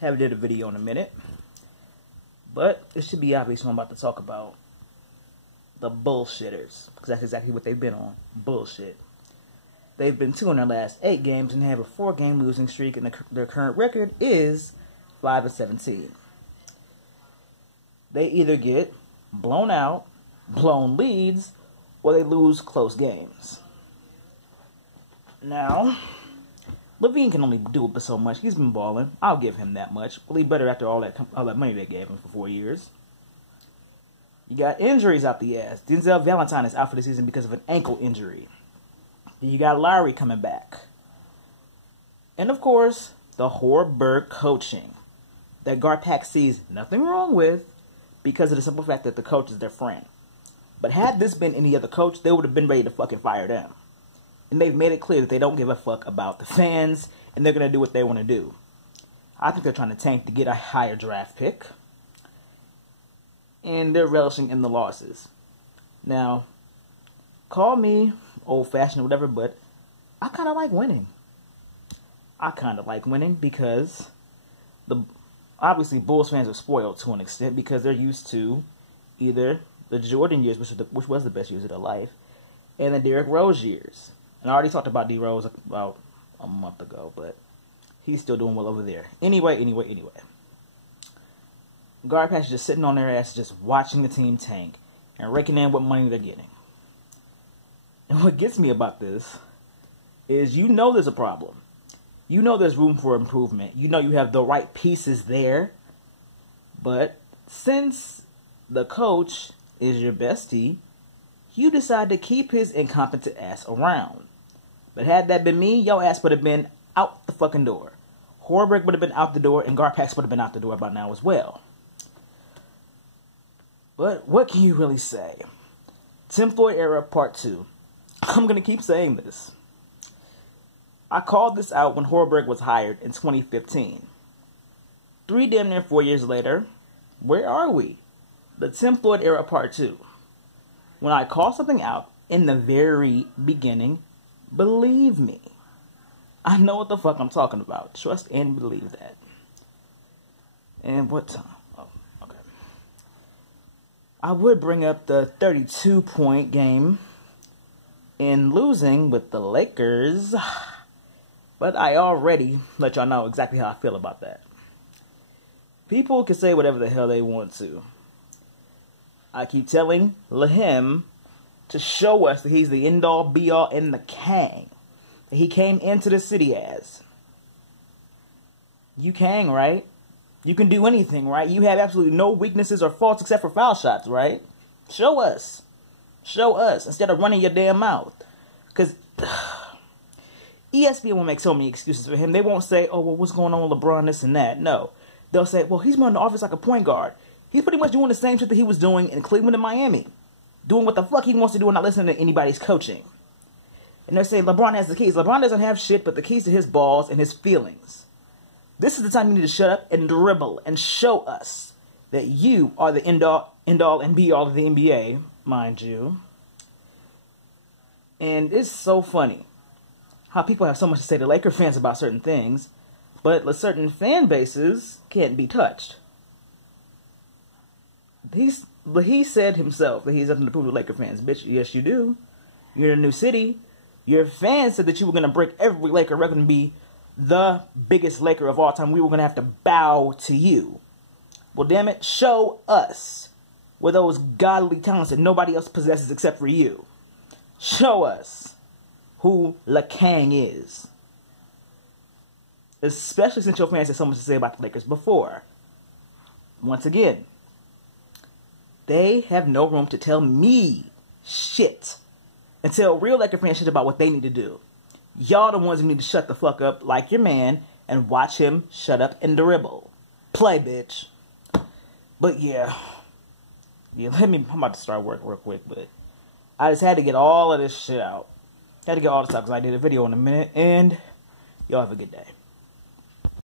Haven't did a video in a minute. But it should be obvious what I'm about to talk about. The bullshitters. Because that's exactly what they've been on. Bullshit. They've been 2 in their last 8 games and have a 4-game losing streak. And their current record is 5-17. They either get blown out, blown leads, or they lose close games. Now, LeVine can only do it so much. He's been balling. I'll give him that much. Well, he better after all that money they gave him for 4 years. You got injuries out the ass. Denzel Valentine is out for the season because of an ankle injury. You got Lowry coming back. And of course, the Hoiberg coaching that Garpax sees nothing wrong with because of the simple fact that the coach is their friend. But had this been any other coach, they would have been ready to fucking fire them. And they've made it clear that they don't give a fuck about the fans, and they're going to do what they want to do. I think they're trying to tank to get a higher draft pick. And they're relishing in the losses. Now, call me old-fashioned or whatever, but I kind of like winning. I kind of like winning because obviously Bulls fans are spoiled to an extent because they're used to either the Jordan years, which was the best years of their life, and the Derrick Rose years. And I already talked about D. Rose about a month ago, but he's still doing well over there. Anyway. Garpax is just sitting on their ass, just watching the team tank and raking in what money they're getting. And what gets me about this is you know there's a problem. You know there's room for improvement. You know you have the right pieces there. But since the coach is your bestie, you decide to keep his incompetent ass around. But had that been me, your ass would have been out the fucking door. Hoiberg would have been out the door, and Garpax would have been out the door by now as well. But what can you really say? Tim Floyd era part 2. I'm going to keep saying this. I called this out when Hoiberg was hired in 2015. 3 damn near 4 years later, where are we? The Tim Floyd era part 2. When I call something out in the very beginning, believe me. I know what the fuck I'm talking about. Trust and believe that. And what time? Oh, okay. I would bring up the 32-point game in losing with the Lakers, but I already let y'all know exactly how I feel about that. People can say whatever the hell they want to. I keep telling him to show us that he's the end-all, be-all, and the Kang that he came into the city as. You Kang, right? You can do anything, right? You have absolutely no weaknesses or faults except for foul shots, right? Show us. Show us instead of running your damn mouth. Because ESPN will make so many excuses for him. They won't say, oh, well, what's going on with LeBron, this and that. No. They'll say, well, he's running the offense like a point guard. He's pretty much doing the same shit that he was doing in Cleveland and Miami. Doing what the fuck he wants to do and not listening to anybody's coaching. And they're saying LeBron has the keys. LeBron doesn't have shit but the keys to his balls and his feelings. This is the time you need to shut up and dribble and show us that you are the end-all and be-all of the NBA, mind you. And it's so funny how people have so much to say to Laker fans about certain things, but certain fan bases can't be touched. He said himself that he's nothing to prove to Laker fans. Bitch, yes you do. You're in a new city. Your fans said that you were going to break every Laker record and be the biggest Laker of all time. We were going to have to bow to you. Well, damn it, show us where those godly talents that nobody else possesses except for you. Show us who LeKang is. Especially since your fans had so much to say about the Lakers before. Once again, they have no room to tell me shit. And tell real Laker fans shit about what they need to do. Y'all the ones who need to shut the fuck up like your man and watch him shut up and dribble. Play, bitch. But yeah, I'm about to start work real quick, but I just had to get all of this shit out. Had to get all this out because I did a video in a minute, and y'all have a good day.